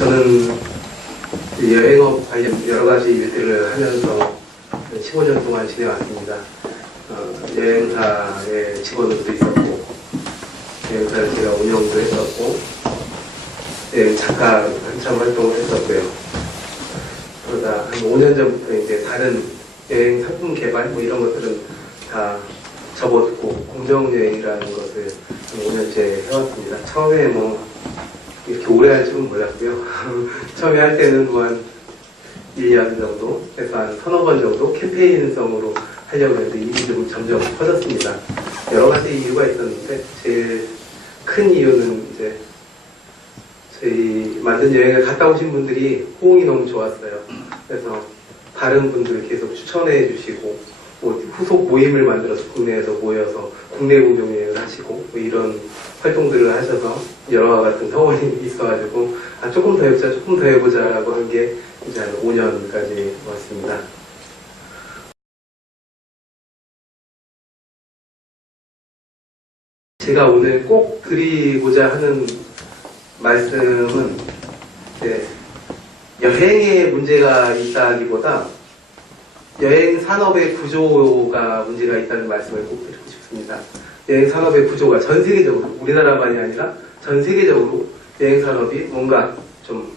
저는 여행업 관련 여러 가지 일들을 하면서 15년 동안 지내왔습니다. 여행사의 직원으로도 있었고, 여행사를 제가 운영도 했었고, 여행 작가 한참 활동을 했었고요. 그러다 한 5년 전부터 이제 다른 여행 상품 개발 뭐 이런 것들은 다 접어두고 공정여행이라는 것을 한 5년째 해왔습니다. 처음에 뭐 이렇게 오래 할 줄은 몰랐고요. 처음에 할 때는 뭐 한 1년 정도 해서 한 서너 번 정도 캠페인성으로 하려고 했는데 일이 좀 점점 커졌습니다. 여러 가지 이유가 있었는데 제일 큰 이유는 이제 저희 만든 여행을 갔다 오신 분들이 호응이 너무 좋았어요. 그래서 다른 분들 계속 추천해 주시고 뭐 후속 모임을 만들어서 국내에서 모여서 국내 구경 여행을 하시고 뭐 이런 활동들을 하셔서 여러 같은 성원이 있어가지고 조금 더 해보자 조금 더 해보자 라고 한 게 이제 한 5년까지 왔습니다. 제가 오늘 꼭 드리고자 하는 말씀은 여행에 문제가 있다기보다 여행 산업의 구조가 문제가 있다는 말씀을 꼭 드리고 싶습니다. 여행 산업의 구조가 전 세계적으로, 우리나라만이 아니라 전 세계적으로 여행 산업이 뭔가 좀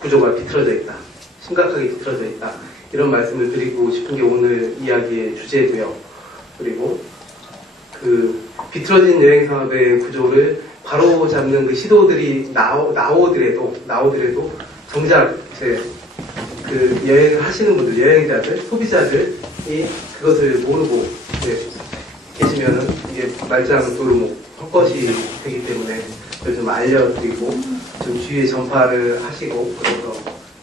구조가 비틀어져 있다. 심각하게 비틀어져 있다. 이런 말씀을 드리고 싶은 게 오늘 이야기의 주제고요. 그리고 그 비틀어진 여행 산업의 구조를 바로 잡는 그 시도들이 나오더라도 정작 그 여행을 하시는 분들, 여행자들, 소비자들이 그것을 모르고 계시면은 이게 말짱 도루묵 헛것이 되기 때문에 그걸 좀 알려드리고 좀 주위에 전파를 하시고 그래서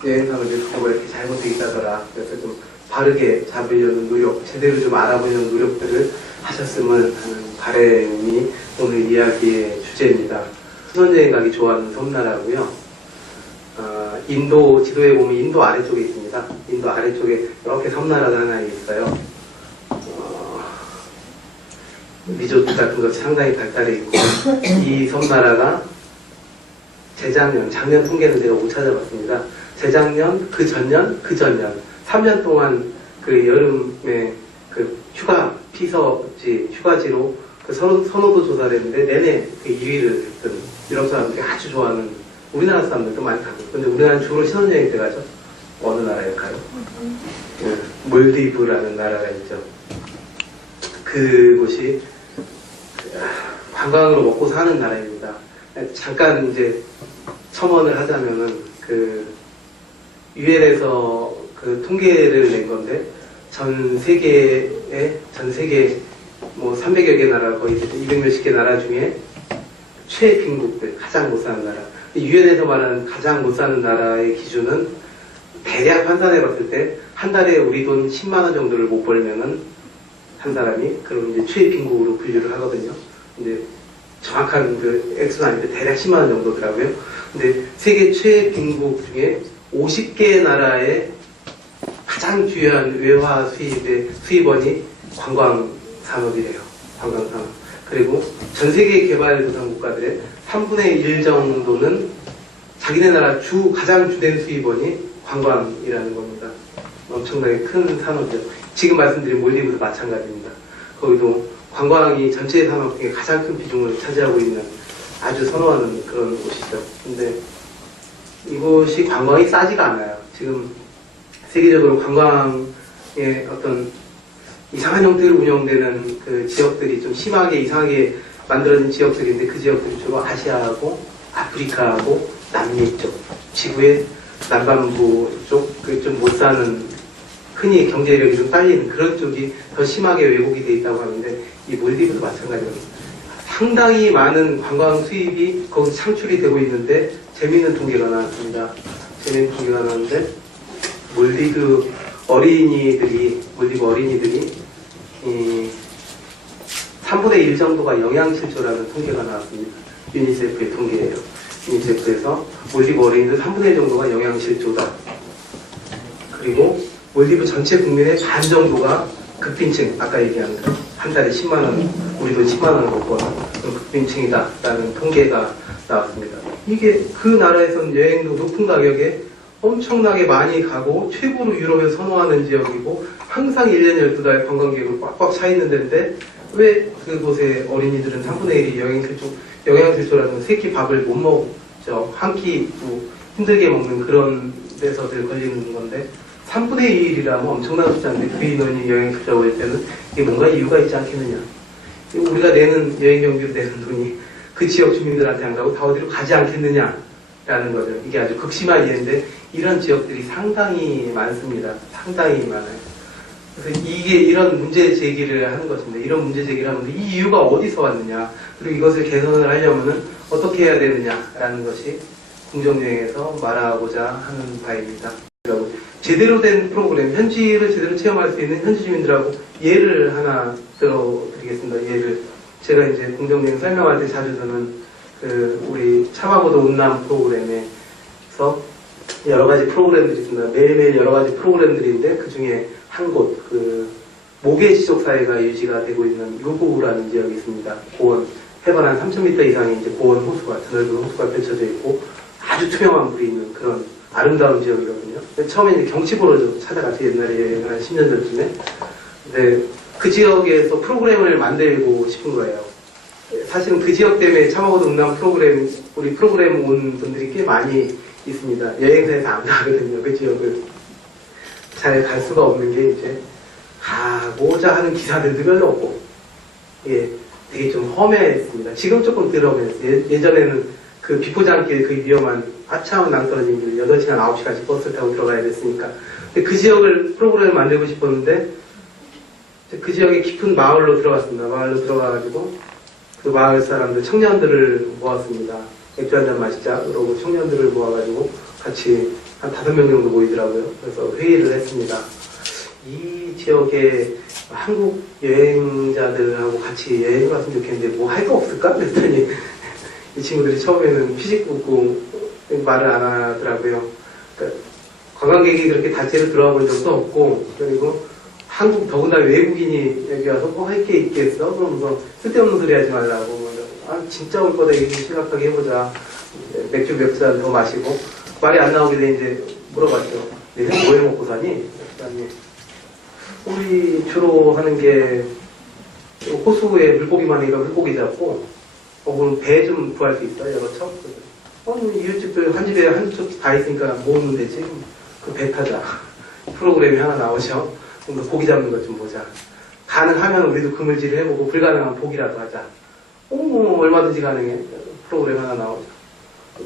여행산업의 구조가 이렇게 잘못되어 있다더라. 그래서 좀 바르게 잡으려는 노력, 제대로 좀 알아보려는 노력들을 하셨으면 하는 바람이 오늘 이야기의 주제입니다. 수선여행 가기 좋아하는 섬나라고요. 인도 지도에 보면 인도 아래쪽에 있습니다. 인도 아래쪽에 이렇게 섬나라가 하나 있어요. 리조트 같은 것 상당히 발달해 있고 이 섬나라가 작년 통계는 제가 못 찾아봤습니다. 재작년, 그 전년 3년 동안 그 여름에 그 휴가지로 그 선호도 조사를 했는데 내내 그 2위를 했던 유럽 사람들이 아주 좋아하는 우리나라 사람들도 많이 가고 근데 우리나라는 주로 신혼여행 때 가죠. 어느 나라에 가요? 몰디브라는 나라가 있죠. 그곳이 관광으로 먹고 사는 나라입니다. 잠깐 이제 첨언을 하자면은 그 유엔에서 그 통계를 낸 건데 전 세계 뭐 300여 개 나라 거의 200몇십 개 나라 중에 최빈국들 가장 못 사는 나라 유엔에서 말하는 가장 못 사는 나라의 기준은 대략 환산해 봤을 때 한 달에 우리 돈 10만 원 정도를 못 벌면은 한 사람이 그럼 이제 최빈국으로 분류를 하거든요. 근데 정확한 그 액수는 아닌데 대략 10만 원 정도더라고요. 근데 세계 최빈국 중에 50개 나라의 가장 주요한 외화 수입원이 관광 산업이래요. 관광 산업. 그리고 전 세계 개발도상 국가들의 3분의 1 정도는 자기네 나라 가장 주된 수입원이 관광이라는 겁니다. 엄청나게 큰 산업이죠. 지금 말씀드린 몰디브도 마찬가지입니다. 거기도 관광이 전체 산업 중에 가장 큰 비중을 차지하고 있는 아주 선호하는 그런 곳이죠. 근데 이곳이 관광이 싸지가 않아요. 지금 세계적으로 관광의 어떤 이상한 형태로 운영되는 그 지역들이 좀 심하게 이상하게 만들어진 지역들인데 그 지역들이 주로 아시아하고 아프리카하고 남미 쪽, 지구의 남반부 쪽, 그 좀 못 사는 흔히 경제력이 좀 딸리는 그런 쪽이 더 심하게 왜곡이 돼 있다고 하는데 이 몰디브도 마찬가지입니다. 상당히 많은 관광 수입이 거기서 창출이 되고 있는데 재미있는 통계가 나왔습니다. 재미있는 통계가 나왔는데 몰디브 어린이들이 3분의 1 정도가 영양실조라는 통계가 나왔습니다. 유니세프의 통계예요. 유니세프에서 몰디브 어린이들 3분의 1 정도가 영양실조다. 그리고 몰디브 전체 국민의 반 정도가 극빈층, 아까 얘기한 한 달에 10만 원, 우리 돈 10만 원을 못 버는 그런 극빈층이다라는 통계가 나왔습니다. 이게 그 나라에서는 여행도 높은 가격에 엄청나게 많이 가고 최고로 유럽에서 선호하는 지역이고 항상 1년 12달 관광객으로 꽉꽉 차 있는 데인데 왜 그곳에 어린이들은 3분의 1이 영양실조라는 새끼 밥을 못 먹죠. 한 끼도 힘들게 먹는 그런 데서들 걸리는 건데 3분의 1이라면 엄청난 숫자인데 그 인원이 영양실조라고 할 때는 이게 뭔가 이유가 있지 않겠느냐. 우리가 내는 여행 경비로 내는 돈이 그 지역 주민들한테 안 가고 다 어디로 가지 않겠느냐라는 거죠. 이게 아주 극심한 예인데 이런 지역들이 상당히 많습니다. 상당히 많아요. 그래서 이게 이런 문제 제기를 하는 것입니다. 이런 문제 제기를 하는데 이 이유가 어디서 왔느냐, 그리고 이것을 개선을 하려면은 어떻게 해야 되느냐라는 것이 궁정여행에서 말하고자 하는 바입니다. 제대로 된 프로그램, 현지를 제대로 체험할 수 있는 현지 주민들하고 예를 하나 들어드리겠습니다. 예를 제가 이제 궁정여행 설명할 때 자주 드는 우리 차마고도 운남 프로그램에서 여러 가지 프로그램들이 있습니다. 매일매일 여러 가지 프로그램들인데 그 중에 한 곳, 모계 지속 사회가 유지가 되고 있는 루구라는 지역이 있습니다. 고원, 해발 한 3,000m 이상의 이제 고원 호수가, 드넓은 호수가 펼쳐져 있고 아주 투명한 물이 있는 그런 아름다운 지역이거든요. 처음에 이제 경치 보러 좀 찾아갔죠. 옛날에 한 10년 전쯤에. 근데 그 지역에서 프로그램을 만들고 싶은 거예요. 사실은 그 지역 때문에 차마고도 운남 프로그램, 우리 프로그램 온 분들이 꽤 많이 있습니다. 여행사에서 안 가거든요. 그 지역을. 잘 갈 수가 없는 게 이제 가고자 하는 기사들도 별로 없고, 예, 되게 좀 험했습니다. 지금 조금 들어보냈어요. 예전에는 그 비포장길 그 위험한 하차원 낭떠러진 길 8시간, 9시간씩 버스를 타고 들어가야 됐으니까. 근데 그 지역을 프로그램을 만들고 싶었는데, 그 지역에 깊은 마을로 들어갔습니다. 마을로 들어가가지고, 그 마을 사람들, 청년들을 모았습니다. 맥주 한잔 마시자. 그러고 청년들을 모아가지고 같이 한 5명 정도 모이더라고요. 그래서 회의를 했습니다. 이 지역에 한국 여행자들하고 같이 여행을 갔으면 좋겠는데 뭐 할 거 없을까? 그랬더니 이 친구들이 처음에는 피식 웃고 말을 안 하더라고요. 그러니까 관광객이 그렇게 단체로 들어와 본 적도 없고, 그리고 한국 더군다나 외국인이 여기 와서 뭐 할 게 있겠어? 그러면서 쓸데없는 소리 하지 말라고. 아, 진짜 올 거다. 얘기 심각하게 해보자. 맥주 몇 잔 더 마시고. 말이 안 나오게 돼 이제 물어봤죠. 너는 뭐 해 먹고 사니? 그랬더니 우리 주로 하는 게 호수에 물고기만 하니까 물고기 잡고, 그럼 배 좀 구할 수 있어요? 여러 척? 이웃집들 한 집에 한 척 다 있으니까 모으면 되지. 그 배 타자. 프로그램이 하나 나오죠. 그럼 고기 잡는 것 좀 보자. 가능하면 우리도 그물질을 해보고 불가능하면 포기라도 하자. 얼마든지 가능해. 프로그램 하나 나오죠.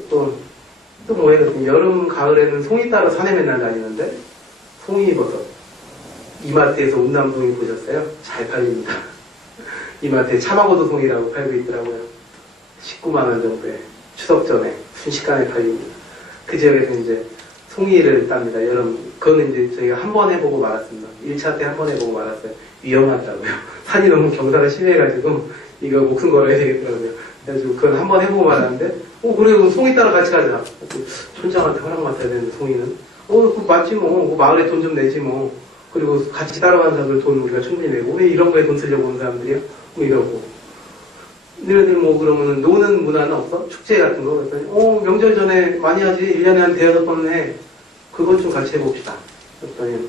또 뭐예요? 여름, 가을에는 송이 따라 산에 맨날 다니는데 송이버섯. 이마트에서 운남송이 보셨어요? 잘 팔립니다. 이마트에 차마고도 송이라고 팔고 있더라고요. 19만원 정도에 추석 전에 순식간에 팔립니다. 그 지역에서 이제 송이를 땁니다. 여름. 그거는 이제 저희가 한 번 해보고 말았습니다. 1차 때 한 번 해보고 말았어요. 위험하더라고요. 산이 너무 경사가 심해가지고 이거 목숨 걸어야 되겠더라고요. 그래가지고 그건 한 번 해보고 말았는데, 그래, 송이 따라 같이 가자. 촌장한테 허락 맡아야 되는데, 송이는. 그거 맞지 뭐. 그 마을에 돈 좀 내지 뭐. 그리고 같이 따라가는 사람들 돈 우리가 충분히 내고. 왜 이런 거에 돈 쓰려고 오는 사람들이야? 뭐 이러고. 너희들 뭐 그러면은 노는 문화는 없어? 축제 같은 거? 그랬더니, 명절 전에 많이 하지. 1년에 한 5-6번 해. 그것 좀 같이 해봅시다. 그랬더니,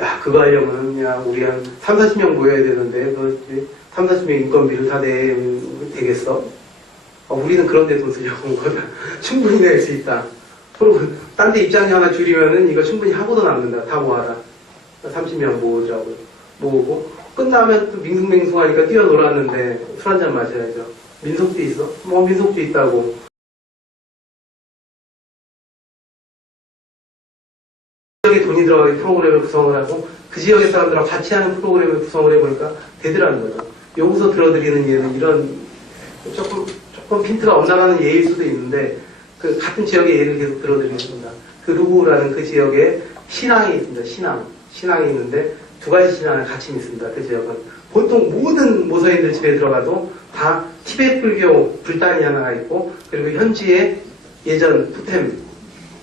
야, 그거 하려면은, 야, 우리 한 30-40명 모여야 되는데, 30-40명 인건비를 다 되겠어? 우리는 그런 데 돈 쓰려고 온 거다. 충분히 낼 수 있다. 그리고 딴 데 입장료 하나 줄이면은 이거 충분히 하고도 남는다. 다 모아라. 30명 모으자고. 모으고, 끝나면 또 밍숭맹숭하니까 뛰어놀았는데 술 한잔 마셔야죠. 민속도 있어? 뭐 민속도 있다고. 지역에 돈이 들어가게 프로그램을 구성을 하고 그 지역의 사람들하고 같이 하는 프로그램을 구성을 해보니까 되더라는 거죠. 여기서 들어드리는 예는 이런 조금 핀트가 엇나가는 예일 수도 있는데 그 같은 지역의 예를 계속 들어드리겠습니다. 그 루구라는 그 지역에 신앙이 있습니다. 신앙이 있는데 두 가지 신앙을 같이 믿습니다. 그 지역은 보통 모든 모서인들 집에 들어가도 다 티베트 불교 불단이 하나가 있고, 그리고 현지에 예전 토템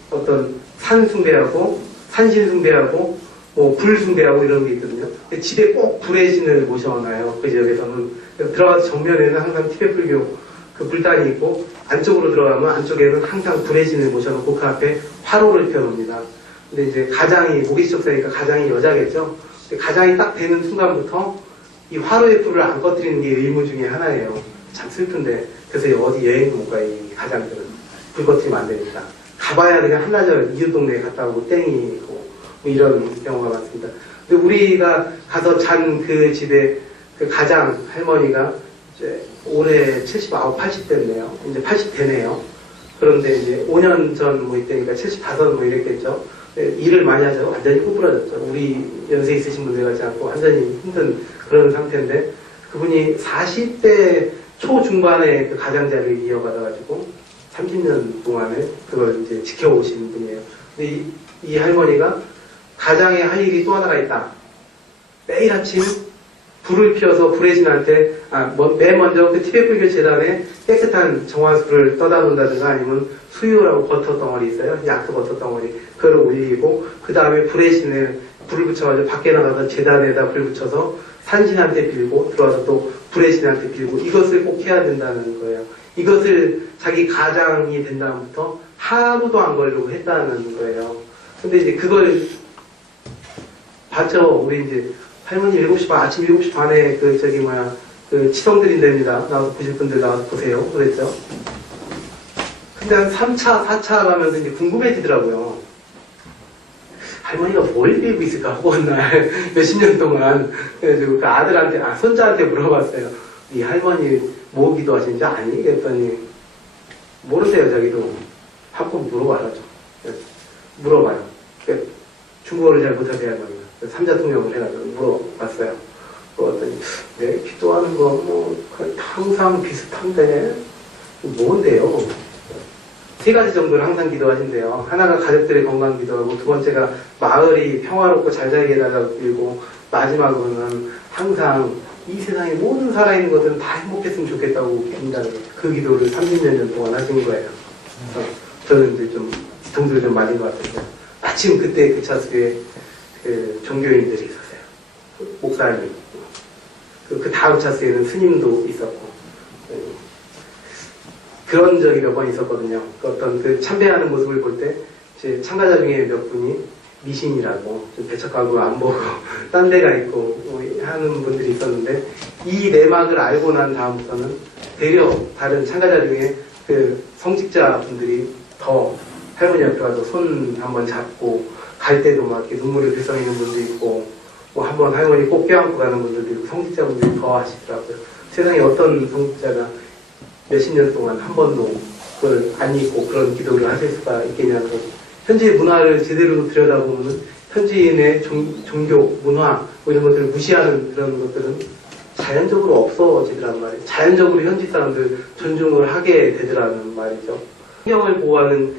어떤 산 숭배하고 산신 숭배하고 뭐 불 숭배하고 이런 게 있거든요. 집에 꼭 불의 신을 모셔놔요. 그 지역에서는. 들어가서 정면에는 항상 티베트 불교 그 불단이 있고 안쪽으로 들어가면 안쪽에는 항상 불의 신을 모셔놓고 그 앞에 화로를 펴놓습니다. 근데 이제 가장이 모기지척사니까 가장이 여자겠죠. 근데 가장이 딱 되는 순간부터 이 화로의 불을 안 꺼뜨리는 게 의무 중에 하나예요. 참 슬픈데 그래서 어디 여행도 못 가요. 이 가장들은 불 꺼뜨리면 안 되니까 가봐야 그냥 한나절 이웃 동네에 갔다 오고 땡이고 뭐 이런 경우가 많습니다. 근데 우리가 가서 잔 그 집에 그 가장 할머니가 이제 올해 79, 80 됐네요. 이제 80 되네요. 그런데 이제 5년 전 뭐 이때니까 75 뭐 이랬겠죠. 일을 많이 하죠. 완전히 구부러졌죠. 우리 연세 있으신 분들 같지 않고 완전히 힘든 그런 상태인데 그분이 40대 초중반에 그 가장자리를 이어받아가지고 30년 동안에 그걸 이제 지켜오신 분이에요. 근데 이 할머니가 가장에 할 일이 또 하나가 있다. 매일 아침 불을 피워서 불의 신한테 맨 먼저 그 티베트 불교 재단에 깨끗한 정화수를 떠다 놓는다든가 아니면 수유라고 버터 덩어리 있어요. 약수 버터 덩어리 그걸 올리고 그 다음에 불의 신에 불을 붙여가지고 밖에 나가서 재단에다 불 붙여서 산신한테 빌고 들어와서 또 불의 신한테 빌고 이것을 꼭 해야 된다는 거예요. 이것을 자기 가장이 된 다음부터 하루도 안 걸리고 했다는 거예요. 근데 이제 그걸 봤죠. 우리 이제 할머니 7시 반, 아침 7시 반에 그 치성 드린답니다. 나와서 보실 분들 나와서 보세요. 그랬죠. 근데 한 3차, 4차 가면서 이제 궁금해지더라고요. 할머니가 뭘 빌고 있을까 하고 한 날, 몇십 년 동안. 그래가지고 그 아들한테, 손자한테 물어봤어요. 이 할머니 뭐 기도하시는지 아니? 그랬더니, 모르세요, 자기도. 한번 물어봐야죠. 물어봐요. 중국어를 잘 못하세요, 할머니가. 삼자 통역을 해가지고 물어봤어요. 물어봤더니, 네, 기도하는 거, 항상 비슷한데, 뭔데요? 3가지 정도를 항상 기도하신대요. 하나가 가족들의 건강 기도하고, 두 번째가 마을이 평화롭고 잘 살게 해달라고 빌고, 마지막으로는 항상 이 세상에 모든 살아있는 것들은 다 행복했으면 좋겠다고 빈다는 거예요. 그 기도를 30년 동안 하신 거예요. 그래서 저는 이제 좀, 뒤통수를 좀 맞은 것 같아요. 마침 그때 그 차수에 그 종교인들이 있었어요. 목사님. 그 다음 차수에는 스님도 있었고. 그런 적이 몇 번 있었거든요. 어떤 그 참배하는 모습을 볼 때, 제 참가자 중에 몇 분이 미신이라고, 좀 배척하고 안 보고, 딴 데가 있고, 하는 분들이 있었는데, 이 내막을 알고 난 다음부터는 되려 다른 참가자 중에 그 성직자 분들이 더 할머니 옆에 가서 손 한번 잡고, 갈 때도 막 이렇게 눈물이 들썩이는 분도 있고, 뭐 한번 할머니 꼭 껴안고 가는 분들도 있고, 성직자 분들이 더 하시더라고요. 세상에 어떤 성직자가 몇십 년 동안 한 번도 그걸 안 잊고 그런 기도를 하실 수가 있겠냐는 거죠. 현지의 문화를 제대로 들여다보면 현지인의 종교, 문화 뭐 이런 것들을 무시하는 그런 것들은 자연적으로 없어지더란 말이에요. 자연적으로 현지 사람들 존중을 하게 되더라는 말이죠. 환경을 보호하는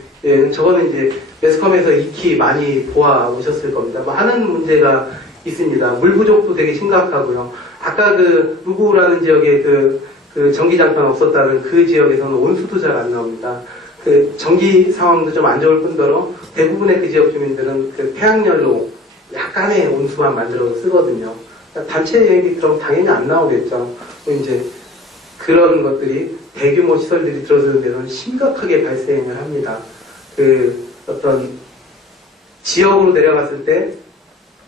저거는 이제 매스컴에서 익히 많이 보아오셨을 겁니다. 많은 문제가 있습니다. 물 부족도 되게 심각하고요. 아까 그 루구라는 지역에 그 전기장판 없었다는 그 지역에서는 온수도 잘 안 나옵니다. 그 전기 상황도 좀 안 좋을 뿐더러 대부분의 그 지역 주민들은 그 폐양열로 약간의 온수만 만들어서 쓰거든요. 그러니까 단체 여행이 들어오면 당연히 안 나오겠죠. 이제 그런 것들이 대규모 시설들이 들어서는 데는 심각하게 발생을 합니다. 그 어떤 지역으로 내려갔을 때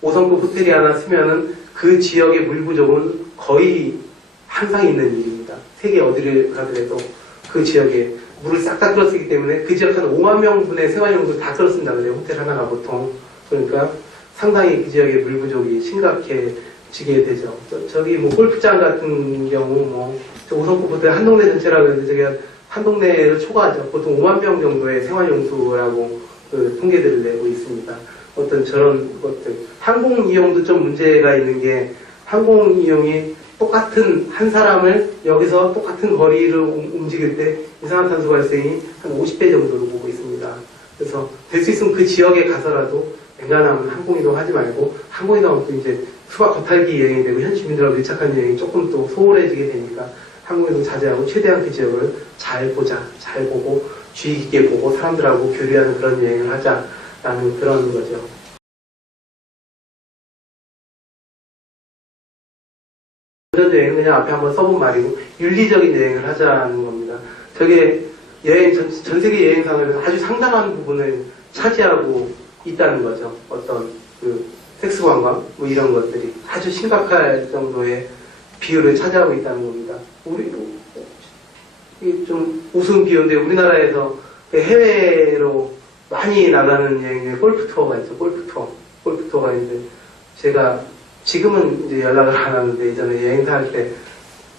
5성급 호텔이 하나 쓰면은 그 지역의 물 부족은 거의 항상 있는 일입니다. 세계 어디를 가더라도 그 지역에 물을 싹 다 끌어쓰기 때문에 그 지역 한 5만 명분의 생활용수를 다 끌어쓴다 그래요. 호텔 하나가 보통. 그러니까 상당히 그 지역의 물 부족이 심각해지게 되죠. 저기 뭐 골프장 같은 경우 뭐 5성급 호텔 한 동네 전체라고 해서 저기 한 동네를 초과하죠. 보통 5만 명 정도의 생활용수라고 그 통계들을 내고 있습니다. 어떤 저런 것들. 항공 이용도 좀 문제가 있는 게 항공 이용이 똑같은 한 사람을 여기서 똑같은 거리를 움직일 때 이산화탄소 발생이 한 50배 정도로 보고 있습니다. 그래서 될 수 있으면 그 지역에 가서라도 웬간하면 항공이동 하지 말고 항공이동은 또 이제 수박 겉핥기 여행이 되고 현 시민들하고 밀착한 여행이 조금 또 소홀해지게 되니까 항공이동 자제하고 최대한 그 지역을 잘 보자, 잘 보고 주의 깊게 보고 사람들하고 교류하는 그런 여행을 하자라는 그런 거죠. 여행은 그냥 앞에 한번 써본 말이고 윤리적인 여행을 하자는 겁니다. 저게 여행 전 세계 여행상을 아주 상당한 부분을 차지하고 있다는 거죠. 어떤 그 섹스 관광 뭐 이런 것들이 아주 심각할 정도의 비율을 차지하고 있다는 겁니다. 우리도 이게 좀 우스운 비유인데 우리나라에서 해외로 많이 나가는 여행 중에 골프 투어가 있죠. 골프 투어가 있는데 제가 지금은 이제 연락을 안 하는데 예전에 여행사 할 때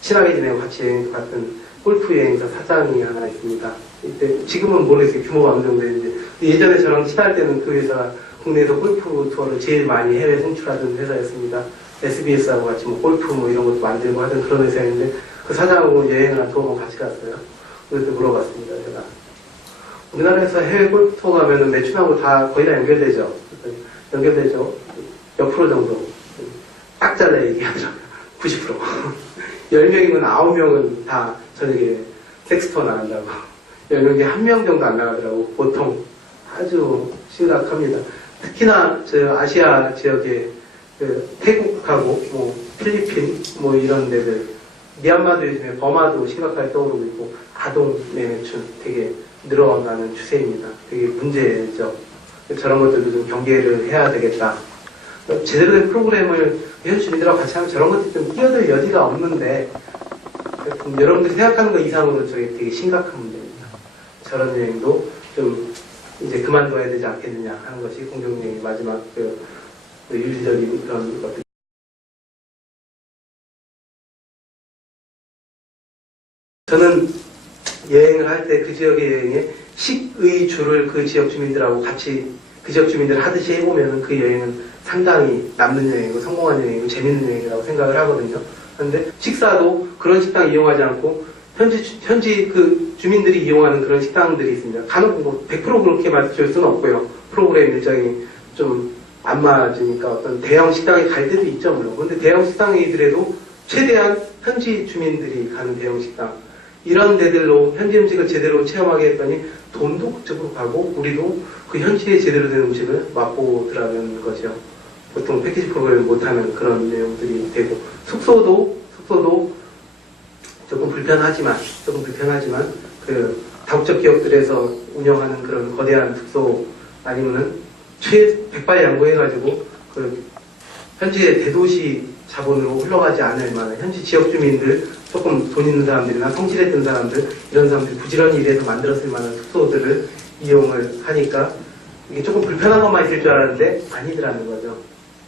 친하게 지내고 같이 여행 갔던 골프 여행사 사장이 하나 있습니다. 이때 지금은 모르겠어요. 규모가 어느 정도 되는데 예전에 저랑 친할 때는 그 회사가 국내에서 골프 투어를 제일 많이 해외 송출하던 회사였습니다. SBS하고 같이 뭐 골프 뭐 이런 것도 만들고 하던 그런 회사였는데 그 사장하고 여행을 한 2번 같이 갔어요. 그래서 물어봤습니다. 제가 우리나라에서 해외 골프 투어 가면은 매춘하고 다 거의 다 연결되죠. 몇 프로 정도 딱 잘라 얘기하더라고요. 90%. 10명이면 9명은 다 저녁에 섹스투어 나간다고. 10명 중에 1명 정도 안 나가더라고. 보통 아주 심각합니다. 특히나 저 아시아 지역에 그 태국하고 뭐 필리핀 뭐 이런 데들 미얀마도 요즘에 버마도 심각하게 떠오르고 있고 아동 매매춘 되게 늘어나는 추세입니다. 되게 문제죠. 저런 것들도 좀 경계를 해야 되겠다. 제대로 된 프로그램을 현지 주민들하고 같이 하면 저런 것들 좀 끼어들 여지가 없는데 여러분들이 생각하는 것 이상으로 저게 되게 심각한 문제입니다. 저런 여행도 좀 이제 그만둬야 되지 않겠느냐 하는 것이 공동여행의 마지막 그 윤리적인 그런 것들. 저는 여행을 할 때 그 지역의 여행에 식의 주를 그 지역 주민들하고 같이 그 지역 주민들 하듯이 해보면 그 여행은 상당히 남는 여행이고 성공한 여행이고 재밌는 여행이라고 생각을 하거든요. 그런데 식사도 그런 식당 이용하지 않고 현지 그 주민들이 이용하는 그런 식당들이 있습니다. 간혹 뭐 100% 그렇게 맞출 수는 없고요. 프로그램 일정이 좀 안 맞으니까 어떤 대형 식당에 갈 때도 있죠, 물론. 그런데 대형 식당이더라도 최대한 현지 주민들이 가는 대형 식당 이런 데들로 현지 음식을 제대로 체험하게 했더니 돈도 그쪽으로 가고 우리도 그 현지에 제대로 된 음식을 맛보더라는 거죠. 보통 패키지 프로그램을 못하는 그런 내용들이 되고 숙소도 조금 불편하지만 그 다국적 기업들에서 운영하는 그런 거대한 숙소 아니면은 백발양보해가지고 그 현지의 대도시 자본으로 흘러가지 않을 만한 현지 지역 주민들 조금 돈 있는 사람들이나 성실했던 사람들 이런 사람들이 부지런히 일해서 만들었을 만한 숙소들을 이용을 하니까 이게 조금 불편한 것만 있을 줄 알았는데 아니더라는 거죠.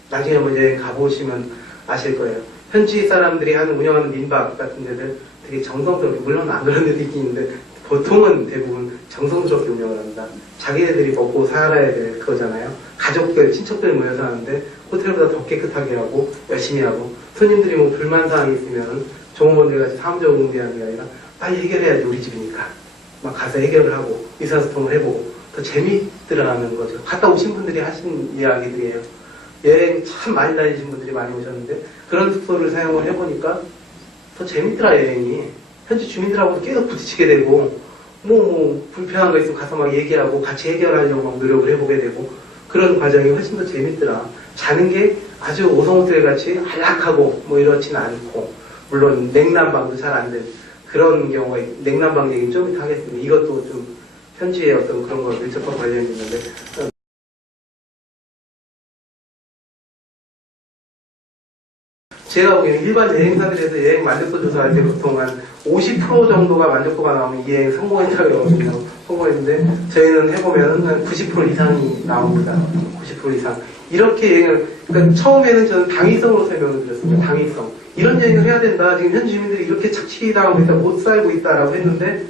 나중에 한번 여행 가보시면 아실 거예요. 현지 사람들이 운영하는 민박 같은 데들 되게 정성스럽게, 물론 안 그런 데도 있긴 있는데 보통은 대부분 정성스럽게 운영을 합니다. 자기네들이 먹고 살아야 될 그거잖아요. 가족들, 친척들 모여서 하는데 호텔보다 더 깨끗하게 하고 열심히 하고 손님들이 뭐 불만사항이 있으면 종업원들 같이 사무적으로 응대하는 게 아니라 빨리 해결해야지 우리 집이니까 막 가서 해결을 하고 의사소통을 해보고 더 재미있더라는 거죠. 갔다 오신 분들이 하신 이야기들이에요. 여행 참 많이 다니신 분들이 많이 오셨는데 그런 숙소를 사용을 해보니까 더 재밌더라 여행이. 현지 주민들하고도 계속 부딪히게 되고 뭐 불편한 거 있으면 가서 막 얘기하고 같이 해결하려고 막 노력을 해보게 되고 그런 과정이 훨씬 더 재밌더라. 자는 게 아주 5성 호텔 같이 안락하고 뭐 이렇지는 않고 물론 냉난방도 잘 안 된 그런 경우가 냉난방 얘기는 좀 이따 하겠습니다. 이것도 좀 현지의 어떤 그런 거 밀접한 관련이 있는데 제가 보기에는 일반 여행사들에서 여행 만족도 조사할 때 보통 한 50% 정도가 만족도가 나오면 이 여행 성공했다고 성공했는데 저희는 해보면 한 90% 이상이 나옵니다. 90% 이상. 이렇게 여행을, 그러니까 처음에는 저는 당위성으로 설명을 드렸습니다. 당위성. 이런 여행을 해야 된다. 지금 현지 주민들이 이렇게 착취당하고 있다, 못 살고 있다라고 했는데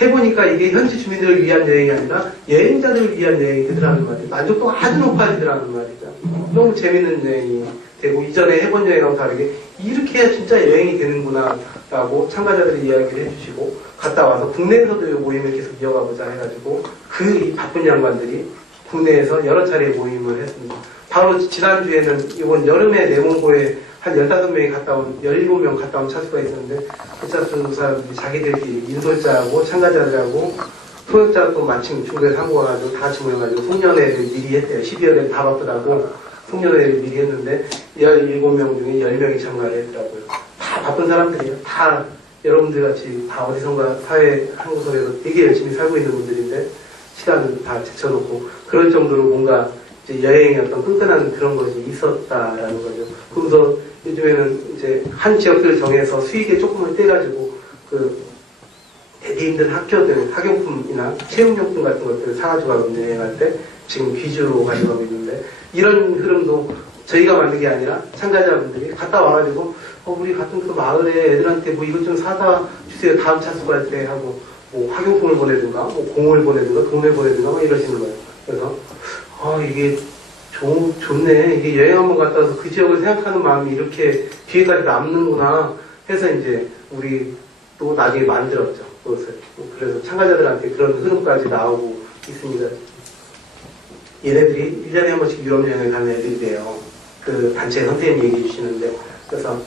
해보니까 이게 현지 주민들을 위한 여행이 아니라 여행자들을 위한 여행이 되더라는 말이죠. 만족도가 아주 높아지더라는 말이죠. 너무 재밌는 여행이 되고 이전에 해본 여행하고 다르게 이렇게 해야 진짜 여행이 되는구나 라고 참가자들이 이야기를 해주시고 갔다 와서 국내에서도 이 모임을 계속 이어가보자 해가지고 그 바쁜 양반들이 국내에서 여러 차례 모임을 했습니다. 바로 지난주에는 이번 여름에 내몽고에 한 15명이 갔다 온, 17명 갔다 온 차수가 있었는데 그 차수 사람들이 자기들끼리 인솔자하고 참가자들하고 통역자가 또 마침 중국에서 한국 와가지고 다 같이 모여가지고 송년회를 미리 했대요. 12월에 다 바쁘다고 송년회를 미리 했는데 17명 중에 10명이 참가를 했더라고요. 다 바쁜 사람들이에요. 다 여러분들 같이 다 어디선가 사회 한 구석에서 되게 열심히 살고 있는 분들인데 시간을 다 제쳐놓고 그럴 정도로 뭔가 이제 여행의 어떤 끈끈한 그런 것이 있었다라는 거죠. 그래서 요즘에는 이제 한 지역들을 정해서 수익에 조금을 떼가지고 그 되게 힘든 학교들 학용품이나 체육용품 같은 것들을 사가지고 가거든요. 여행할 때 지금 귀주로 가져가고 있는데 이런 흐름도 저희가 만든 게 아니라 참가자분들이 갔다 와가지고 우리 같은 그 마을에 애들한테 뭐 이것 좀 사다 주세요. 다음 차수 갈 때 하고 뭐 학용품을 보내든가 뭐 공을 보내든가 돈을 보내든가 막 이러시는 거예요. 그래서 이게 좋네. 이게 여행 한번 갔다 와서 그 지역을 생각하는 마음이 이렇게 뒤에까지 남는구나 해서 이제 우리 또 나중에 만들었죠. 그것을. 그래서 참가자들한테 그런 흐름까지 나오고 있습니다. 얘네들이 1년에 한 번씩 유럽 여행을 가는 애들이래요. 그 단체 선생님이 얘기해 주시는데 그래서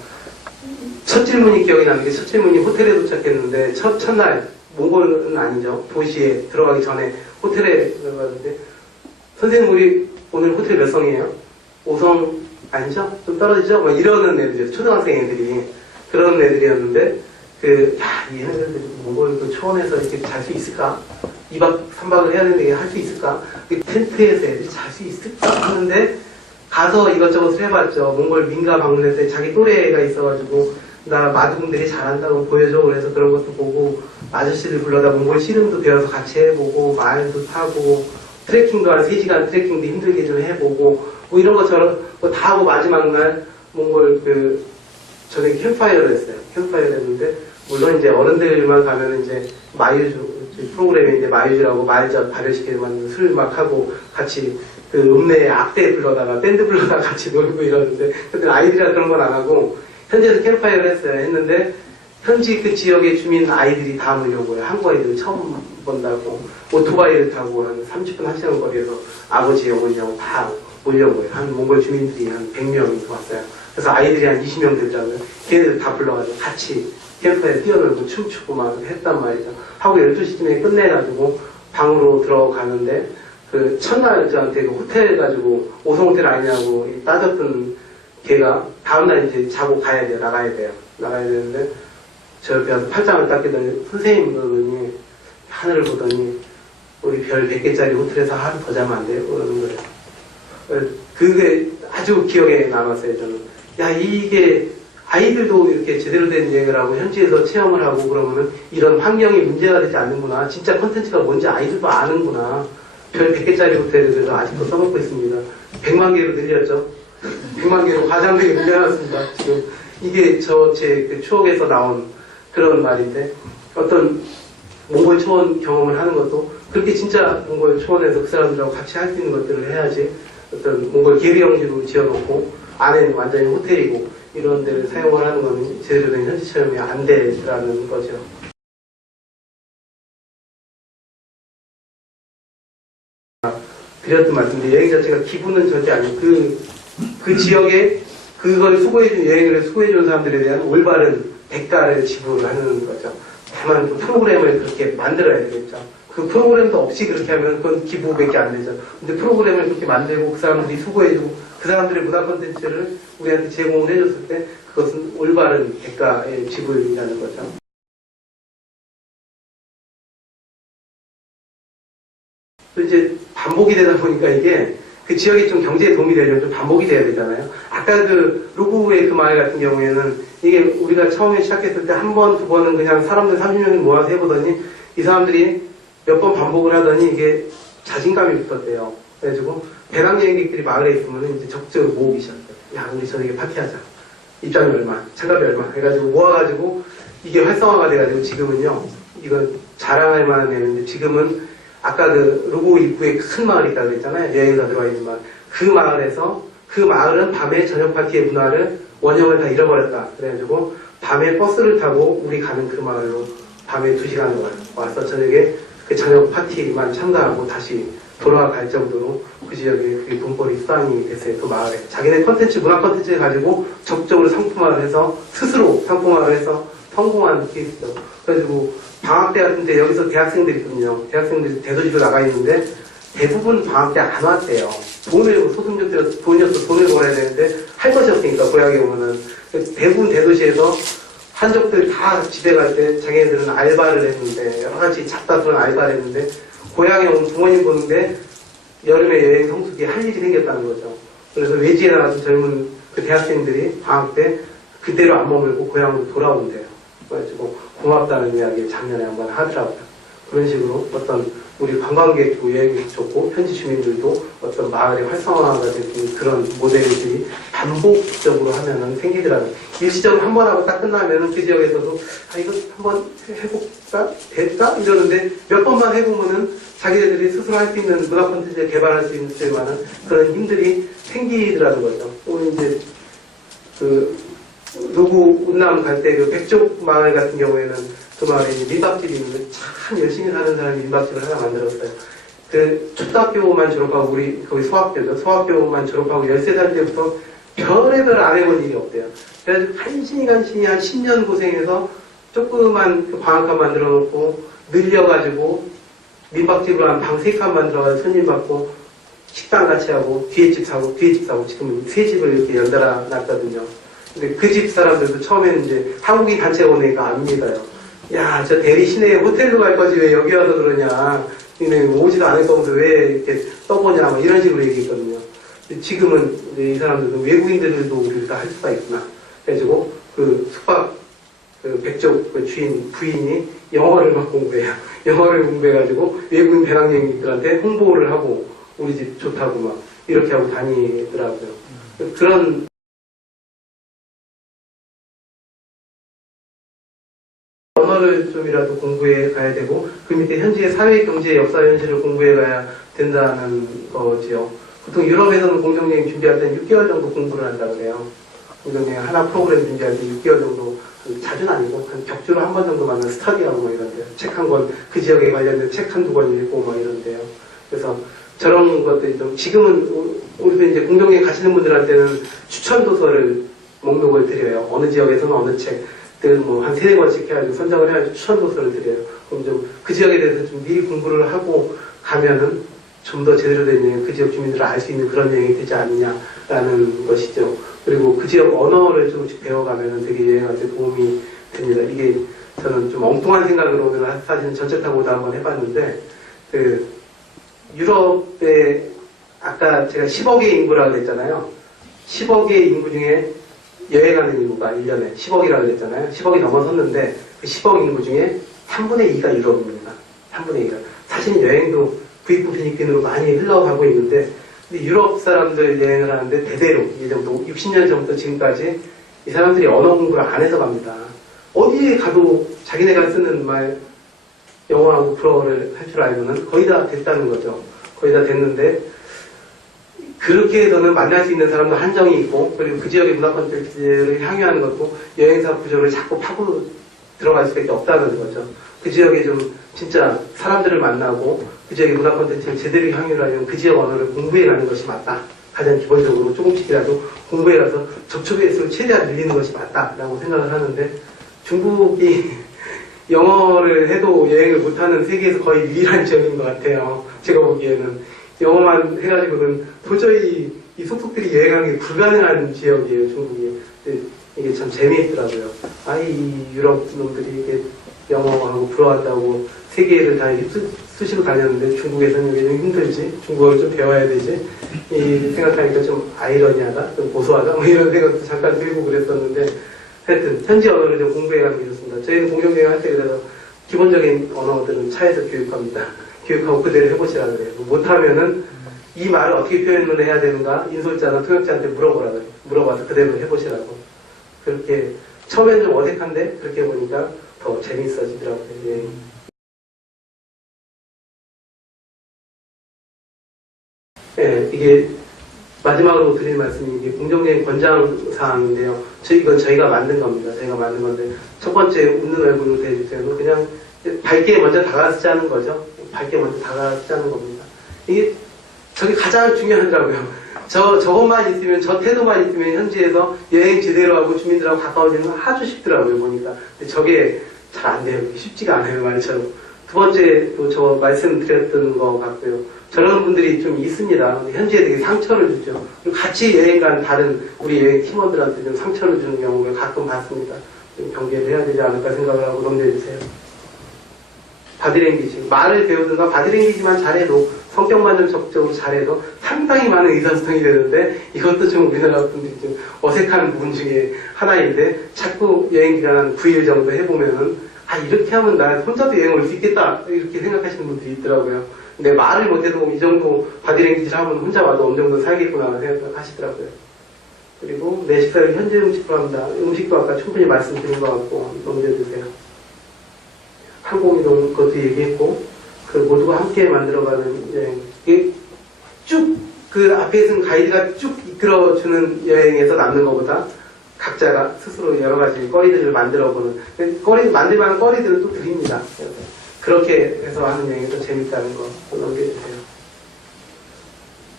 첫 질문이 기억이 나는 게 첫 질문이 호텔에 도착했는데 첫날 몽골은 아니죠. 도시에 들어가기 전에 호텔에 들어갔는데 선생님 우리 오늘 호텔 몇 성이에요? 5성 아니죠? 좀 떨어지죠? 뭐 이러는 애들이었어요. 초등학생 애들이 그런 애들이었는데 얘네들 몽골 그 초원에서 이렇게 잘 수 있을까? 2박 3박을 해야 되는데 할 수 있을까? 텐트에서 애들이 잘 수 있을까? 하는데 가서 이것저것 해봤죠. 몽골 민가 방문했을 때 자기 또래가 있어가지고 나 마두궁들이 잘한다고 보여줘. 그래서 그런 것도 보고 아저씨를 불러다 몽골 씨름도 배워서 같이 해보고 말도 타고 트레킹도 한 3시간 트레킹도 힘들게 좀 해보고 뭐 이런 것처럼 뭐 다 하고 마지막 날 몽골 저녁에 캠파이어를 했어요. 캠파이어를 했는데 물론 이제 어른들만 가면 이제 마유주 프로그램에 이제 마유주라고 말젓 발효시키는 술 막 하고 같이 그 읍내 악대 불러다가 밴드 불러다가 같이 놀고 이러는데 근데 아이들이라 그런 건 안 하고 현지에서 캠파이어를 했어요. 했는데 현지 그 지역의 주민 아이들이 다 몰려온 거예요. 한국 아이들 처음 본다고 오토바이를 타고 한 30분 1시간 거리에서 아버지 어머니하고 다 몰려온 거예요. 한 몽골 주민들이 한 100명이 왔어요. 그래서 아이들이 한 20명 됐잖아요. 걔네들 다 불러가지고 같이 캠프에 뛰어놀고 춤추고 막 했단 말이죠. 하고 12시쯤에 끝내가지고 방으로 들어가는데 그 첫날 저한테 그 호텔 가지고 5성 호텔 아니냐고 따졌던 걔가 다음날 이제 자고 가야 돼요. 나가야 되는데 저 옆에 와서 팔짱을 딱 끼더니 선생님 그러더니 하늘을 보더니 우리 별 100개짜리 호텔에서 하루 더 자면 안 돼요? 그러는 거예요. 그게 아주 기억에 남았어요. 저는 이게 아이들도 이렇게 제대로 된 여행을 하고 현지에서 체험을 하고 그러면은 이런 환경이 문제가 되지 않는구나. 진짜 컨텐츠가 뭔지 아이들도 아는구나. 별 100개짜리 호텔을 그래서 아직도 써먹고 있습니다. 100만 개로 늘렸죠. 100만 개로 과장되게 늘려놨습니다. 지금 이게 제 추억에서 나온 그런 말인데 어떤 몽골 초원 경험을 하는 것도 그렇게 진짜 몽골 초원에서 그 사람들하고 같이 할 수 있는 것들을 해야지 어떤 몽골 계비영지로 지어놓고 안에는 완전히 호텔이고 이런 데를 사용을 하는 거는 제대로 된 현지 체험이 안 되라는 거죠. 드렸던 말씀인데 여행 자체가 기부는 절대 아니고 그 지역에 그걸 수고해준 여행을 수고해준 사람들에 대한 올바른 대가를 지불을 하는 거죠. 다만 그 프로그램을 그렇게 만들어야 되겠죠. 그 프로그램도 없이 그렇게 하면 그건 기부밖에 안 되죠. 근데 프로그램을 그렇게 만들고 그 사람들이 수고해주고 그 사람들의 문화 콘텐츠를 우리한테 제공을 해줬을 때 그것은 올바른 대가의 지불이라는 거죠. 또 이제 반복이 되다 보니까 이게 그 지역에 좀 경제에 도움이 되려면 좀 반복이 돼야 되잖아요. 아까 그 루구의 그 마을 같은 경우에는 이게 우리가 처음에 시작했을 때 한 번, 두 번은 그냥 사람들 30명이 모아서 해보더니 이 사람들이 몇 번 반복을 하더니 이게 자신감이 붙었대요. 그래가지고 배낭여행객들이 마을에 있으면 이제 적극적으로 모으기 시작해요. 야, 우리 저녁에 파티하자. 입장료 얼마, 참가비 얼마 해가지고 모아가지고 이게 활성화가 돼가지고 지금은요, 이거 자랑할 만한 애인데 지금은 아까 그 루구 입구에 큰 마을이 있다고 했잖아요. 여행사 들어와 있는 마을. 그 마을에서 그 마을은 밤에 저녁 파티의 문화를 원형을 다 잃어버렸다. 그래가지고 밤에 버스를 타고 우리 가는 그 마을로 밤에 2시간 와서 저녁에 그 저녁 파티만 참가하고 다시 돌아갈 정도로 그 지역에 그게 돈벌이 수단이 됐어요. 그 마을에. 자기네 컨텐츠, 문화 컨텐츠를 가지고 적극적으로 상품화를 해서 스스로 상품화를 해서 성공한 케이스죠. 그래가지고 방학 때 같은데 여기서 대학생들이 있거든요. 대학생들이 대도시로 나가 있는데 대부분 방학 때 안 왔대요. 소득 들여서 돈을 벌어야 되는데 할 것이 없으니까 고향에 오면은 대부분 대도시에서 한족들 다 집에 갈 때 자기네들은 알바를 했는데, 여러 가지 잡다스런 알바를 했는데, 고향에 온 부모님 보는데, 여름에 여행 성수기에 할 일이 생겼다는 거죠. 그래서 외지에 나가서 젊은 그 대학생들이 방학 때 그대로 안 머물고 고향으로 돌아온대요. 그래가지고 고맙다는 이야기를 작년에 한번 하더라고요. 그런 식으로 어떤 우리 관광객도 여행이 좋고 현지 주민들도 어떤 마을의 활성화가 되는 그런 모델들이 반복적으로 하면은 생기더라고요. 일시적으로 한 번 하고 딱 끝나면은 그 지역에서도 이거 한번 해볼까? 됐다? 이러는데 몇 번만 해보면은 자기네들이 스스로 할 수 있는 문화 콘텐츠를 개발할 수 있을 만한 그런 힘들이 생기더라는 거죠. 오늘 이제 누구 운남 갈 때 그 백족 마을 같은 경우에는 그 마을에 민박집이 있는데 참 열심히 사는 사람이 민박집을 하나 만들었어요. 그 초등학교만 졸업하고 우리 거기 소학교죠. 소학교만 졸업하고 13살 때부터 별의별 안 해본 일이 없대요. 그래서 간신히 한 10년 고생해서 조그만 그 방앗간 만들어 놓고 늘려가지고 민박집을 한 방 3칸 만들어가지고 손님 받고 식당 같이 하고 뒤에 집 사고 지금 3집을 이렇게 연달아 놨거든요. 근데 그 집 사람들도 처음에는 이제 한국인 단체가 오니까 안 믿어요. 야, 저 대리 시내에 호텔로 갈 거지 왜 여기 와서 그러냐. 근데 오지도 않을 거면서 왜 이렇게 떠보냐. 뭐 이런 식으로 얘기했거든요. 지금은 이 사람들도 외국인들도 우리가 할 수가 있구나. 그래가지고 그 숙박 그 백족 그 부인이 영어를 막 공부해요. 영어를 공부해가지고 외국인 배낭여행객들한테 홍보를 하고 우리 집 좋다고 막 이렇게 하고 다니더라고요. 그런 언어를 좀이라도 공부해 가야 되고 그 밑에 현지의 사회, 경제, 역사 현실을 공부해 가야 된다는 거지요. 보통 유럽에서는 공정여행 준비할 때는 6개월 정도 공부를 한다고 그래요. 공정여행 하나 프로그램 준비할 때 6개월 정도, 자주는 아니고 한 격주로 한 번 정도만 스터디하고 뭐 이런데요. 책 한 권, 그 지역에 관련된 책 한두 권 읽고 뭐 이런데요. 그래서 저런 것들이 좀 지금은 우리도 이제 공정여행 가시는 분들한테는 추천 도서를 목록을 드려요. 어느 지역에서는 어느 책. 뭐 한 3-4권씩 해가지고 선정을 해가지고 추천 도서를 드려요. 그럼 좀 그 지역에 대해서 좀 미리 공부를 하고 가면은 좀 더 제대로 된 여행, 그 지역 주민들을 알 수 있는 그런 여행이 되지 않느냐라는 것이죠. 그리고 그 지역 언어를 조금씩 배워가면은 되게 여행한테 도움이 됩니다. 이게 저는 좀 엉뚱한 생각으로 오늘 사진 전체 타고도 한번 해봤는데, 그 유럽에 아까 제가 10억의 인구라고 그랬잖아요. 10억의 인구 중에 여행하는 인구가 1년에 10억이라고 그랬잖아요. 10억이 넘어섰는데 그 10억 인구 중에 3분의 2가 유럽입니다. 3분의 2가. 사실 여행도 부익부 필리핀으로 많이 흘러가고 있는데 유럽 사람들 여행을 하는데 대대로 예전부터 60년 전부터 지금까지 이 사람들이 언어 공부를 안 해서 갑니다. 어디에 가도 자기네가 쓰는 말 영어하고 불어를 할 줄 알면은 거의 다 됐다는 거죠. 거의 다 됐는데 그렇게 해서는 만날 수 있는 사람도 한정이 있고, 그리고 그 지역의 문화 콘텐츠를 향유하는 것도 여행사 구조를 자꾸 파고 들어갈 수밖에 없다는 거죠. 그 지역에 좀 진짜 사람들을 만나고 그 지역의 문화 콘텐츠를 제대로 향유를 하려면 그 지역 언어를 공부해가는 것이 맞다. 가장 기본적으로 조금씩이라도 공부해가서 접촉의 수를 최대한 늘리는 것이 맞다라고 생각을 하는데, 중국이 영어를 해도 여행을 못하는 세계에서 거의 유일한 지역인 것 같아요. 제가 보기에는. 영어만 해가지고는 도저히 이 속속들이 여행하는 게 불가능한 지역이에요, 중국이. 이게 참 재미있더라고요. 이 유럽 놈들이 이게 영어하고 불어한다고 세계를 다 쑤시고 다녔는데 중국에서는 왜 좀 힘들지? 중국어를 좀 배워야 되지? 이 생각하니까 좀 아이러니하다? 좀 고소하다? 뭐 이런 생각도 잠깐 들고 그랬었는데, 하여튼 현지 언어를 좀 공부해가는 게 좋습니다. 저희는 공정여행 할 때 그래서 기본적인 언어들은 차에서 교육합니다. 교육하고 그대로 해보시라 그래요. 못하면은 이 말을 어떻게 표현을 해야 되는가 인솔자나 통역자한테 물어보라 그래요. 물어봐서 그대로 해보시라고. 그렇게 처음에는 좀 어색한데 그렇게 보니까 더 재밌어지더라고요. 예. 예, 이게 마지막으로 드릴 말씀이 이게 공정여행 권장 사항인데요. 이건 저희가 만든 겁니다. 저희가 만든 건데 첫 번째 웃는 얼굴로 대해주세요. 그냥 밝게 먼저 다가서자는 거죠. 밝게 먼저 다가서자는 겁니다. 이게 저게 가장 중요하더라고요. 저것만 있으면, 저 태도만 있으면 현지에서 여행 제대로 하고 주민들하고 가까워지는 건 아주 쉽더라고요, 보니까. 근데 저게 잘 안 돼요. 쉽지가 않아요, 말처럼. 두 번째, 또 저 말씀드렸던 것 같고요. 저런 분들이 좀 있습니다. 현지에 되게 상처를 주죠. 그리고 같이 여행 간 다른 우리 여행 팀원들한테 좀 상처를 주는 경우를 가끔 봤습니다. 좀 경계를 해야 되지 않을까 생각을 하고 넘겨주세요. 바디랭귀지. 말을 배우든가 바디랭귀지만 잘해도 성격만 좀 적극적으로 잘해도 상당히 많은 의사소통이 되는데 이것도 좀 우리나라 분들이 좀 어색한 부분 중에 하나인데 자꾸 여행 기간 한 9일 정도 해보면은 아 이렇게 하면 나 혼자도 여행 올 수 있겠다 이렇게 생각하시는 분들이 있더라고요. 근데 말을 못해도 이 정도 바디랭귀지를 하면 혼자 와도 어느 정도 살겠구나 생각하시더라고요. 그리고 내 식사를 현재 음식으로 합니다. 음식도 아까 충분히 말씀드린 것 같고 넘겨주세요. 항공이동 그것도 얘기했고 그 모두가 함께 만들어가는 여행 이게 쭉 그 앞에 있는 가이드가 쭉 이끌어주는 여행에서 남는 것보다 각자가 스스로 여러 가지 거리들을 만들어보는 만들만한 거리들을 또 드립니다. 그렇게 해서 하는 여행이 더 재밌다는 거 넘겨주세요.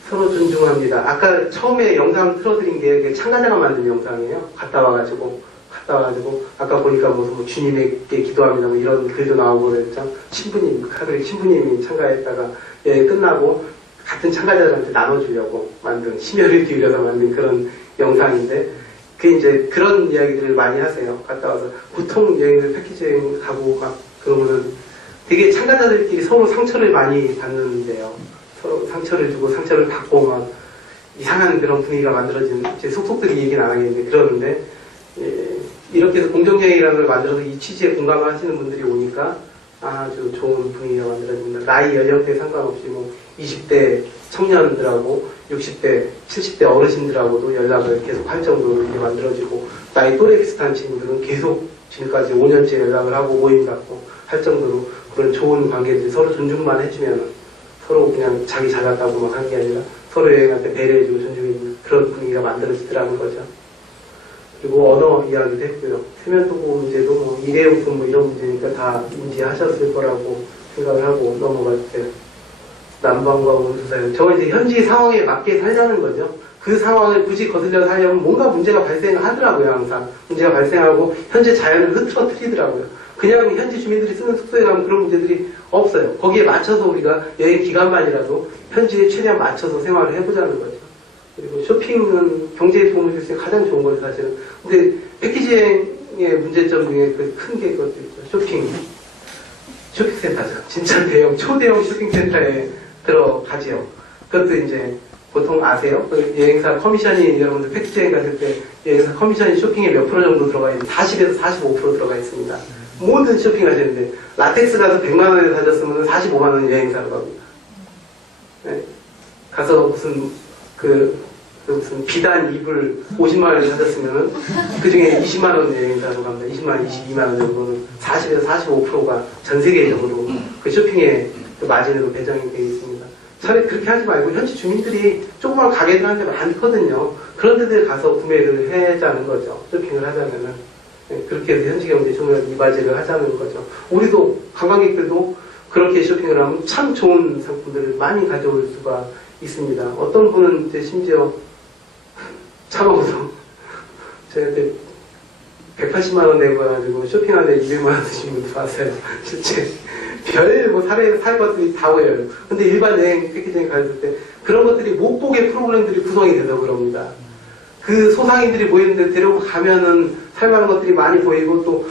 서로 존중합니다. 아까 처음에 영상 틀어드린 게 참가자가 만든 영상이에요. 갔다 와가지고 아까 보니까 무슨 뭐 주님에게 기도합니다 뭐 이런 글도 나오고 그랬죠. 카톨릭 신부님이 참가했다가 여행 끝나고 같은 참가자들한테 나눠주려고 만든 심혈을 기울여서 만든 그런 영상인데 그 이제 그런 이야기들을 많이 하세요. 갔다 와서 보통 여행을 패키지 여행 가고 막 그러면은 되게 참가자들끼리 서로 상처를 많이 받는데요. 서로 상처를 주고 상처를 받고 막 이상한 그런 분위기가 만들어지는 제 속속들이 얘기는 안 하겠는데 그러는데 이렇게 해서 공정여행이라는 걸 만들어서 이 취지에 공감을 하시는 분들이 오니까 아주 좋은 분위기가 만들어집니다. 나이 연령대에 상관없이 뭐 20대 청년들하고 60대, 70대 어르신들하고도 연락을 계속 할 정도로 이렇게 만들어지고 나이 또래 비슷한 친구들은 계속 지금까지 5년째 연락을 하고 모임 갖고 할 정도로 그런 좋은 관계들이 서로 존중만 해주면 서로 그냥 자기 잘났다고 막 한 게 아니라 서로 여행한테 배려해주고 존중해주는 그런 분위기가 만들어지더라는 거죠. 그리고 언어 이야기도 했고요. 세면도구 문제도 뭐 일회용품 뭐 이런 문제니까 다 인지하셨을 거라고 생각을 하고 넘어갔어요. 난방과 온수사용. 저거 이제 현지 상황에 맞게 살자는 거죠. 그 상황을 굳이 거슬려 살려면 뭔가 문제가 발생하더라고요, 항상. 문제가 발생하고 현재 자연을 흐트러뜨리더라고요. 그냥 현지 주민들이 쓰는 숙소에 가면 그런 문제들이 없어요. 거기에 맞춰서 우리가 여행 기간만이라도 현지에 최대한 맞춰서 생활을 해보자는 거죠. 그리고 쇼핑은 경제에 도움을 줄 수 있는 가장 좋은 거죠, 사실은. 근데 패키지 여행의 문제점 중에 그 큰 게 그것도 있죠. 쇼핑센터죠. 진짜 초대형 쇼핑센터에 들어가지요. 그것도 이제 보통 아세요? 그 여행사 커미션이 여러분들 패키지 여행 가실 때 여행사 커미션이 쇼핑에 몇 프로 정도 들어가 있는데 40에서 45% 들어가 있습니다. 모든 쇼핑 하시는데 라텍스 가서 100만 원에 사셨으면 45만 원 여행사로 갑니다. 네. 가서 무슨 무슨 비단 이불 50만 원에 사셨으면은 그 중에 20만 원 여행사로 갑니다. 20만 원, 22만 원 정도는 40에서 45%가 전 세계적으로 그 쇼핑의 그 마진으로 배정이 되어 있습니다. 차라리 그렇게 하지 말고 현지 주민들이 조그만 가게들한테 많거든요. 그런 데들 가서 구매를 해자는 거죠. 쇼핑을 하자면은. 네, 그렇게 해서 현지 경제 좀 이바지를 하자는 거죠. 우리도 관광객들도 그렇게 쇼핑을 하면 참 좋은 상품들을 많이 가져올 수가 있습니다. 어떤 분은 이제 심지어 참아서 저한테 180만 원 내고 가지고 쇼핑하는데 200만 원 드신 분도 봤어요. 실제 뭐 살 것들이 다 보여요. 근데 일반 여행 패키지 여행 갔을 때 그런 것들이 못 보게 프로그램들이 구성이 돼서 그럽니다. 그 소상인들이 모이는데 데리고 가면은 살만한 것들이 많이 보이고 또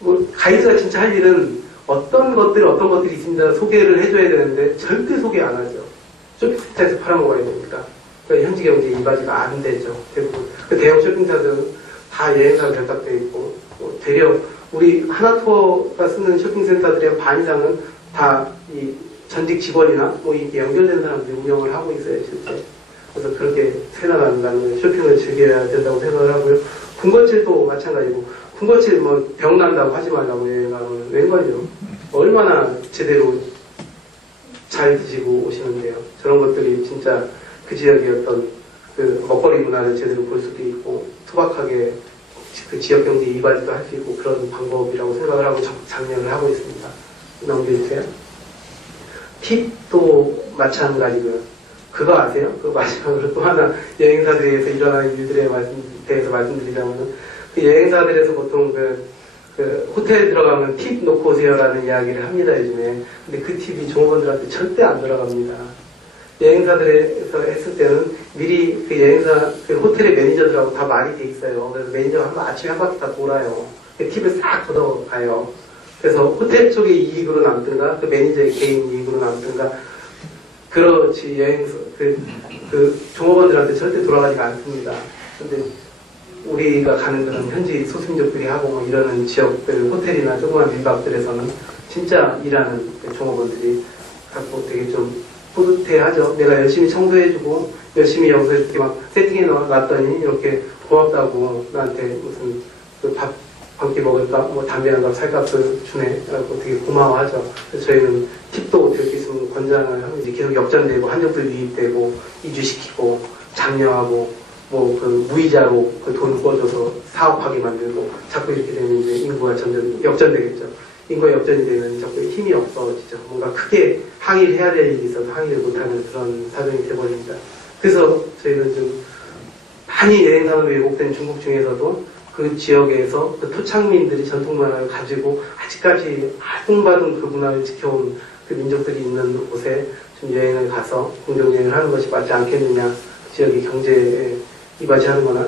뭐 가이드가 진짜 할 일은 어떤 것들이 있습니다 소개를 해줘야 되는데 절대 소개 안 하죠. 쇼핑센터에서 팔아먹어야 되니까. 그러니까 현지 경제 이바지가 안 되죠. 대부분. 그 대형 쇼핑센터들은 다 여행사로 결탁되어 있고, 대려, 우리 하나투어가 쓰는 쇼핑센터들의 반 이상은 다 이 전직 직원이나 뭐 이게 연결된 사람들이 운영을 하고 있어요, 실제. 그래서 그렇게 새나간다는 쇼핑을 즐겨야 된다고 생각을 하고요. 군것질도 마찬가지고, 군것질 뭐 병 난다고 하지 말라고 여행하면 웬걸요. 얼마나 제대로 잘 드시고 오시는데요. 저런 것들이 진짜 그 지역의 어떤 그 먹거리 문화를 제대로 볼 수도 있고 투박하게 그 지역 경제 이바지도 할 수 있고 그런 방법이라고 생각을 하고 장려를 하고 있습니다. 넘겨주세요. 팁도 마찬가지고요. 그거 아세요? 그 마지막으로 또 하나 여행사들에서 일어나는 일들에 대해서 말씀드리자면은 그 여행사들에서 보통 그 호텔 들어가면 팁 놓고 오세요라는 이야기를 합니다, 요즘에. 근데 그 팁이 종업원들한테 절대 안 들어갑니다. 여행사들에서 했을 때는 미리 그 여행사, 그 호텔의 매니저들하고 다 말이 돼 있어요. 그래서 매니저가 아침에 한 바퀴 다 돌아요. 팁을 싹 걷어가요. 그래서 호텔 쪽의 이익으로 남든가, 그 매니저의 개인 이익으로 남든가, 그렇지, 여행사, 그 종업원들한테 절대 돌아가지가 않습니다. 근데 우리가 가는 그런 현지 소수민족들이 하고 뭐 이러는 지역들, 호텔이나 조그만 민박들에서는 진짜 일하는 그 종업원들이 갖고 되게 좀 뿌듯해하죠. 내가 열심히 청소해주고, 열심히 여기서 이렇게 막 세팅해 놨더니 이렇게 고맙다고 나한테 무슨 그 밥 한 끼 먹을까? 뭐 담배 한 갑 살값을 주네? 라고 되게 고마워하죠. 그래서 저희는 팁도 될 수 있으면 권장을 하면 이제 계속 역전되고, 한정들 유입되고, 이주시키고, 장려하고, 뭐 그 무이자로 그 돈 꿔줘서 사업하게 만들고, 자꾸 이렇게 되면 이제 인구가 점점 역전되겠죠. 인구가 역전이 되면 자꾸 힘이 없어지죠. 뭔가 크게 항의를 해야 될 일이 있어서 항의를 못하는 그런 사정이 돼버립니다. 그래서 저희는 좀 많이 여행산업이 왜곡된 중국 중에서도 그 지역에서 그 토착민들이 전통 문화를 가지고 아직까지 아둥바둥 그 문화를 지켜온 그 민족들이 있는 곳에 좀 여행을 가서 공정여행을 하는 것이 맞지 않겠느냐. 지역의 경제에 이바지하는 거나.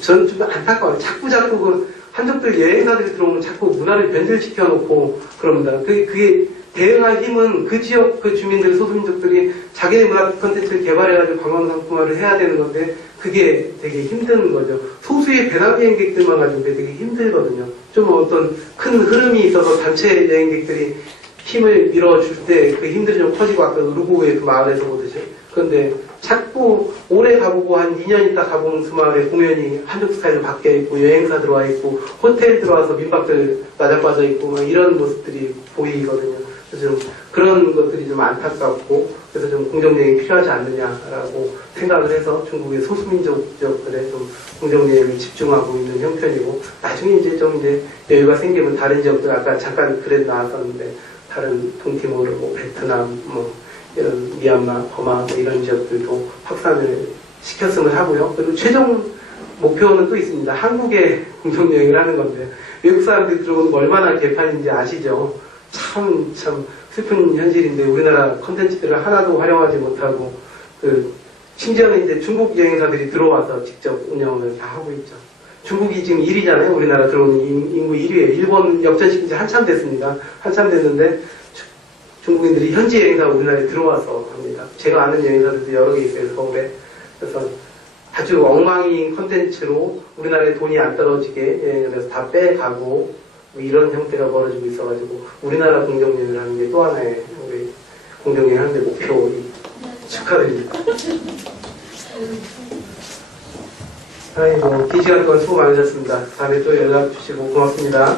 저는 좀 안타까워요. 자꾸 그 한족들 여행사들이 들어오면 자꾸 문화를 변질시켜 놓고 그럽니다. 그게 대응할 힘은 그 지역 그 주민들 소수민족들이 자기네 문화 콘텐츠를 개발해가지고 관광상품화를 해야 되는 건데 그게 되게 힘든 거죠. 소수의 배낭 여행객들만 가지고 되게 힘들거든요. 좀 어떤 큰 흐름이 있어서 단체 여행객들이 힘을 밀어줄 때 그 힘들이 좀 커지고 아까 우루과이 그 마을에서 보듯이. 그런데 자꾸 오래 가보고 한 2년 있다 가보면 그 마을에 공연이 한족 스타일로 바뀌어 있고 여행사 들어와 있고 호텔 들어와서 민박들 나자빠져 있고 막 이런 모습들이 보이거든요. 그래서 좀 그런 것들이 좀 안타깝고 그래서 좀 공정여행이 필요하지 않느냐라고 생각을 해서 중국의 소수민족 지역들에 좀 공정여행을 집중하고 있는 형편이고 나중에 이제 좀 이제 여유가 생기면 다른 지역들 아까 잠깐 글에 나왔었는데 다른 동티모르, 뭐 베트남, 뭐 이런 미얀마, 버마 뭐 이런 지역들도 확산을 시켰으면 하고요. 그리고 최종 목표는 또 있습니다. 한국에 공정여행을 하는 건데 외국 사람들이 들어오면 얼마나 개판인지 아시죠? 참 슬픈 현실인데 우리나라 컨텐츠들을 하나도 활용하지 못하고 심지어는 이제 중국 여행사들이 들어와서 직접 운영을 다 하고 있죠. 중국이 지금 1위잖아요. 우리나라 들어오는 인구 1위예요. 일본 역전시킨 지 한참 됐습니다. 한참 됐는데 중국인들이 현지 여행사가 우리나라에 들어와서 합니다. 제가 아는 여행사들도 여러 개 있어요. 서울에. 그래서 아주 엉망인 컨텐츠로 우리나라에 돈이 안 떨어지게 여행을 해서 다 빼가고 뭐 이런 형태가 벌어지고 있어가지고 우리나라 공정여행을 하는 게 또 하나의 우리 공정여행 하는 데 목표 축하드립니다. 아이고, 긴 시간 동안 수고 많으셨습니다. 다음에 또 연락 주시고 고맙습니다.